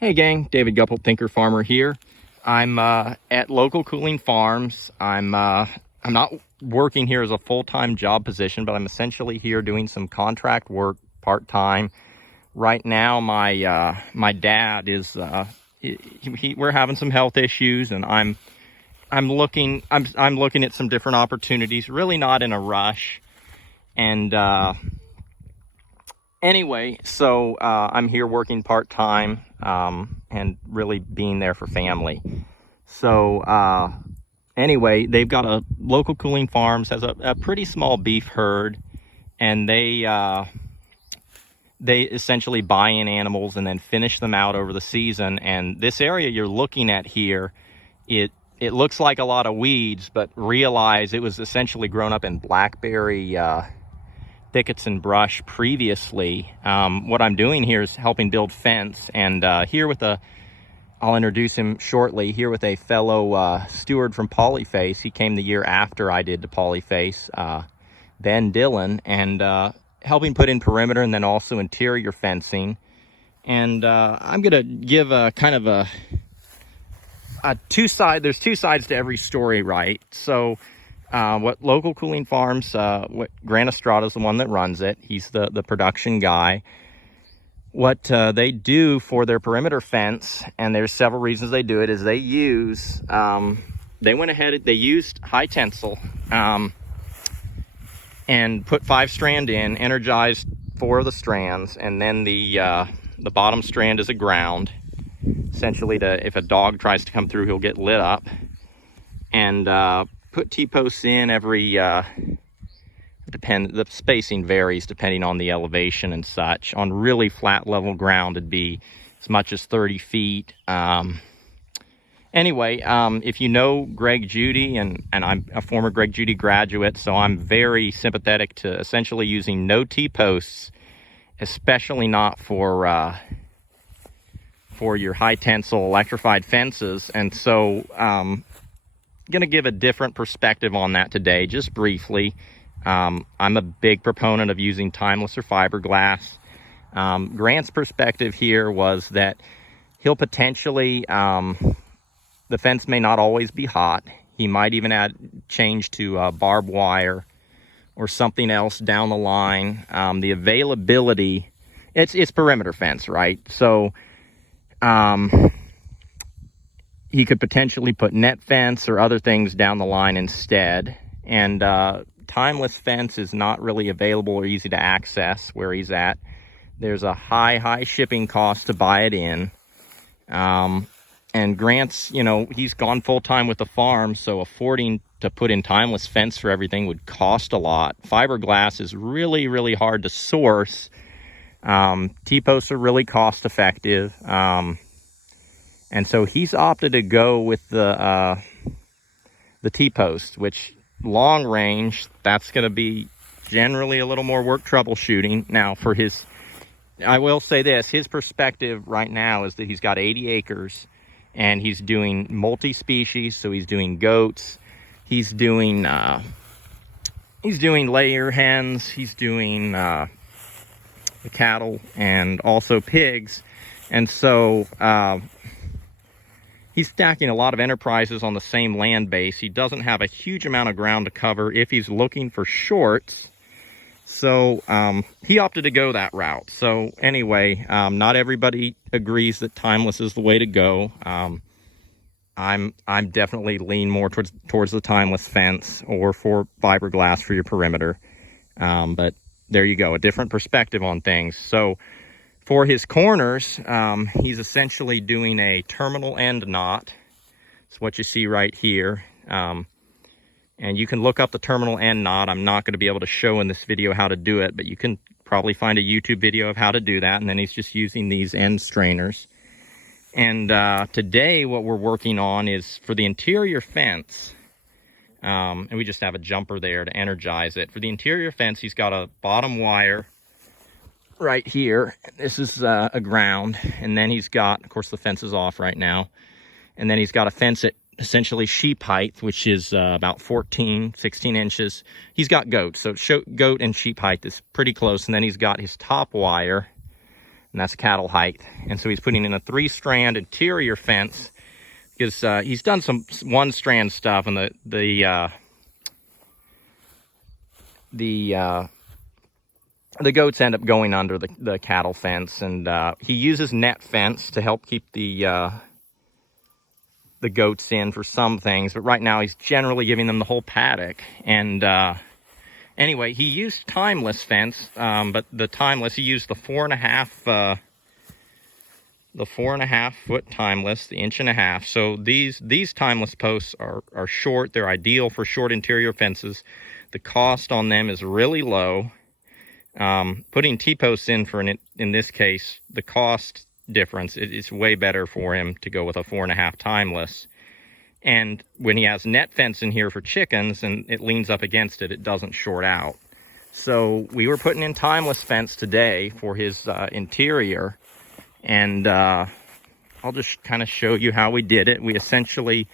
Hey gang, David Gupple, Thinker Farmer here. I'm at Local Cooling Farms. I'm not working here as a full-time job position, but I'm essentially here doing some contract work part-time. Right now, my dad is we're having some health issues, and I'm looking at some different opportunities. Really not in a rush, and anyway, so I'm here working part-time and really being there for family. So anyway, they've got a Local Cooling Farms has a pretty small beef herd, and they essentially buy in animals and then finish them out over the season. And this area you're looking at here, it looks like a lot of weeds, but realize it was essentially grown up in blackberry thickets and brush previously. What I'm doing here is helping build fence, and here with I'll introduce him shortly, here with a fellow steward from Polyface. He came the year after I did to Polyface, Ben Dillon, and helping put in perimeter and then also interior fencing. And I'm gonna give a kind of a there's two sides to every story, right? So what Local Cooling Farms, what Grant Estrada is the one that runs it. He's the production guy. What they do for their perimeter fence, and there's several reasons they do it, is they use, they went ahead, they used high tensile and put 5-strand in, energized 4 of the strands, and then the bottom strand is a ground, essentially if a dog tries to come through, he'll get lit up. And put T-posts in every, the spacing varies depending on the elevation and such. On really flat level ground, it'd be as much as 30 feet. Anyway, if you know Greg Judy, and I'm a former Greg Judy graduate, so I'm very sympathetic to essentially using no T-posts, especially not for your high tensile electrified fences. And so going to give a different perspective on that today, just briefly. I'm a big proponent of using timeless or fiberglass. Grant's perspective here was that he'll potentially, the fence may not always be hot. He might even change to barbed wire or something else down the line. The availability, it's perimeter fence, right? So he could potentially put net fence or other things down the line instead. And timeless fence is not really available or easy to access where he's at. There's a high shipping cost to buy it in. And Grant's, he's gone full-time with the farm, so affording to put in timeless fence for everything would cost a lot. Fiberglass is really hard to source. T-posts are really cost-effective. And so he's opted to go with the T-post, which long range, that's going to be generally a little more work troubleshooting. Now for I will say this, his perspective right now is that he's got 80 acres and he's doing multi-species. So he's doing goats, he's doing layer hens, he's doing the cattle, and also pigs. And so he's stacking a lot of enterprises on the same land base. He doesn't have a huge amount of ground to cover if he's looking for shorts. So he opted to go that route. So anyway, not everybody agrees that timeless is the way to go. I'm definitely lean more towards the timeless fence or for fiberglass for your perimeter. But there you go, a different perspective on things. So for his corners, he's essentially doing a terminal end knot. It's what you see right here. And you can look up the terminal end knot. I'm not going to be able to show in this video how to do it, but you can probably find a YouTube video of how to do that. And then he's just using these end strainers. And today what we're working on is for the interior fence. And we just have a jumper there to energize it. For the interior fence, he's got a bottom wire right here. This is a ground, and then he's got, of course the fence is off right now, and then he's got a fence at essentially sheep height, which is about 16 inches. He's got goats, so goat and sheep height is pretty close. And then he's got his top wire and that's cattle height. And so he's putting in a 3-strand interior fence because he's done some 1-strand stuff, and the goats end up going under the cattle fence, and he uses net fence to help keep the goats in for some things, but right now he's generally giving them the whole paddock. And anyway, he used timeless fence, but the timeless, he used the 4.5 foot timeless, the 1.5 inch. So these timeless posts are short. They're ideal for short interior fences. The cost on them is really low. Putting T-posts in in this case, the cost difference, it's way better for him to go with a 4.5 timeless. And when he has net fence in here for chickens and it leans up against it, it doesn't short out. So we were putting in timeless fence today for his interior, and I'll just kind of show you how we did it. We essentially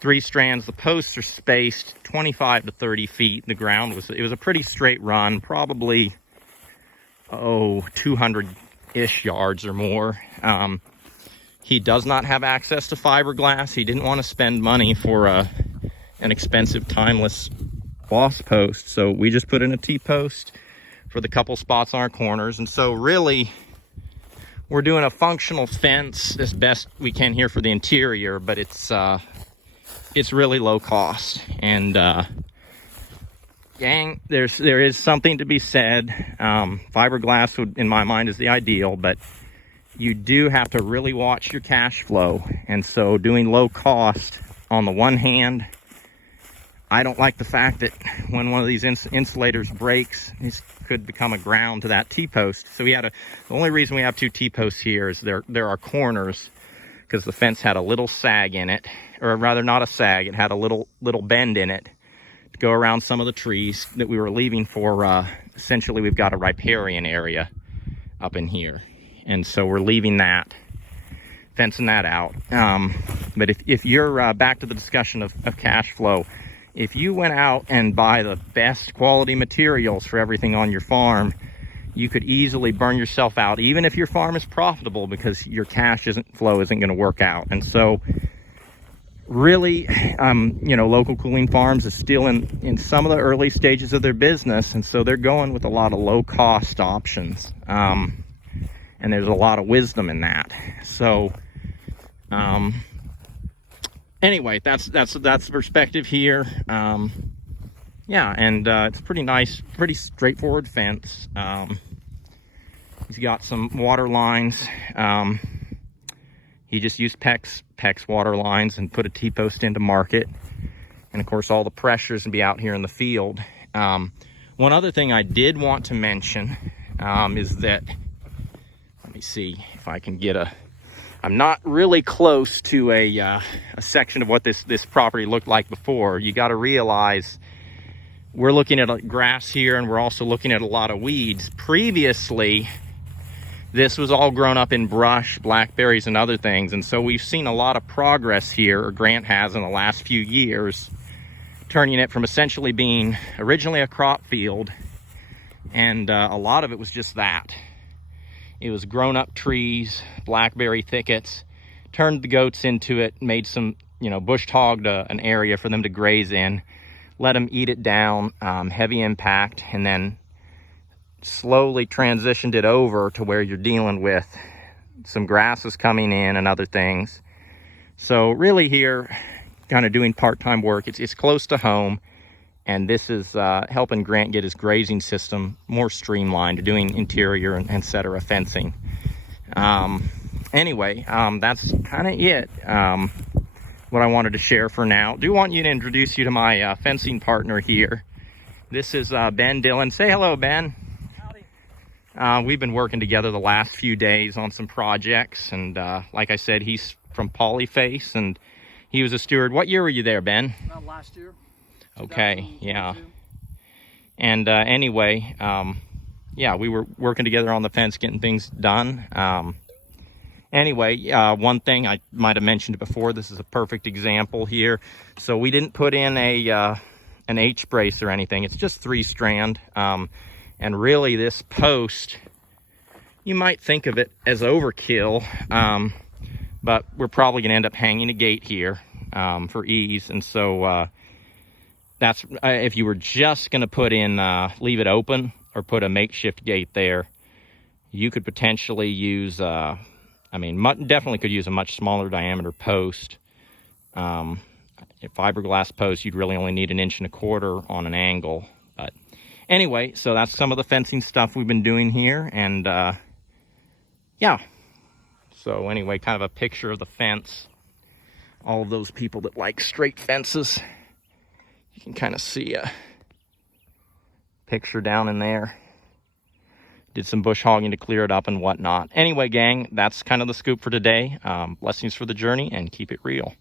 3 strands. The posts are spaced 25 to 30 feet. The ground was a pretty straight run, probably 200-ish yards or more. He does not have access to fiberglass. He didn't want to spend money for an expensive timeless boss post, so we just put in a T-post for the couple spots on our corners. And so really, we're doing a functional fence as best we can here for the interior, but it's really low cost. And gang, there is something to be said. Fiberglass would, in my mind, is the ideal, but you do have to really watch your cash flow. And so doing low cost, on the one hand, I don't like the fact that when one of these insulators breaks, this could become a ground to that T-post. So the only reason we have 2 T-posts here is there are corners, because the fence had a little sag in it, or rather not a sag, it had a little bend in it to go around some of the trees that we were leaving for, essentially we've got a riparian area up in here. And so we're leaving that, fencing that out. But if you're, back to the discussion of cash flow, if you went out and buy the best quality materials for everything on your farm, you could easily burn yourself out, even if your farm is profitable, because your cash flow isn't going to work out. And so really, Local Cooling Farms is still in some of the early stages of their business. And so they're going with a lot of low cost options. And there's a lot of wisdom in that. So, anyway, that's the perspective here. Yeah, and it's pretty nice, pretty straightforward fence. He's got some water lines. He just used PEX water lines and put a T-post into market. And of course, all the pressures can be out here in the field. One other thing I did want to mention is that, let me see if I can get I'm not really close to a section of what this property looked like before. You got to realize we're looking at grass here, and we're also looking at a lot of weeds. Previously, this was all grown up in brush, blackberries, and other things. And so we've seen a lot of progress here, or Grant has, in the last few years, turning it from essentially being originally a crop field, and a lot of it was just that. It was grown up trees, blackberry thickets, turned the goats into it, made some, bush hogged an area for them to graze in, let them eat it down, heavy impact, and then slowly transitioned it over to where you're dealing with some grasses coming in and other things. So really here, kind of doing part-time work. It's close to home, and this is helping Grant get his grazing system more streamlined, doing interior and et cetera fencing. Anyway, that's kind of it. What I wanted to share for now. Do want you to introduce you to my fencing partner here. This is Ben Dillon. Say hello, Ben. Howdy. We've been working together the last few days on some projects, and like I said, he's from Polyface, and he was a steward. What year were you there, Ben? Last year. Okay, yeah. And anyway, yeah, we were working together on the fence, getting things done. Anyway, one thing I might have mentioned before, this is a perfect example here. So we didn't put in an H brace or anything. It's just 3-strand. And really this post you might think of it as overkill, but we're probably going to end up hanging a gate here for ease. And so that's if you were just going to put in, leave it open or put a makeshift gate there, you could potentially use, I mean, definitely could use a much smaller diameter post. A fiberglass post, you'd really only need 1.25 inches on an angle. But anyway, so that's some of the fencing stuff we've been doing here. And yeah. So anyway, kind of a picture of the fence. All of those people that like straight fences. You can kind of see a picture down in there. Did some bush hogging to clear it up and whatnot. Anyway, gang, that's kind of the scoop for today. Blessings for the journey and keep it real.